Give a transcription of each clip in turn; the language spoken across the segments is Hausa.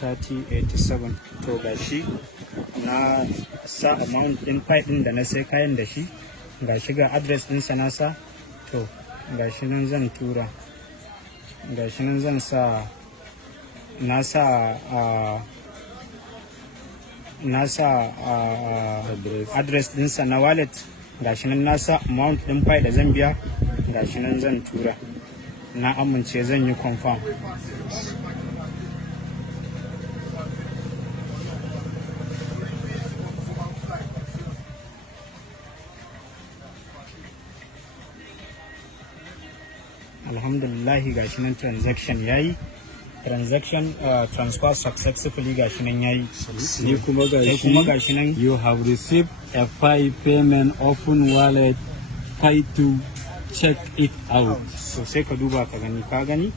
3087. To gashi na sa amount din pi din da na sai kayan da shi, gashi ga address din sa na sa. To gashi nan zan tura, gashi nan zan sa address din sa na wallet, gashi nan na sa amount din pi da zan biya, gashi nan zan tura. Na amince, zan yi confirm. Alhamdulillahi, gashi nan transaction yayi, transfer successfully, gashi nan yayi. Ni kuma gashi nan you have received a PI payment open wallet, PI to check it out. So sai ka duba ka gani, ka gani?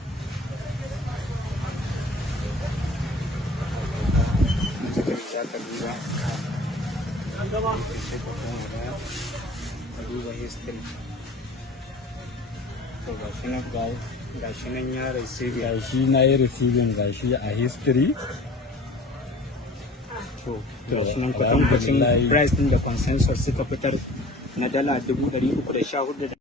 Ka duba history. To gashi nan ya receive, gashi na yi receiving, gashi a history. To gashi nan kwatankwacin price din da consensus suka fitar na $314.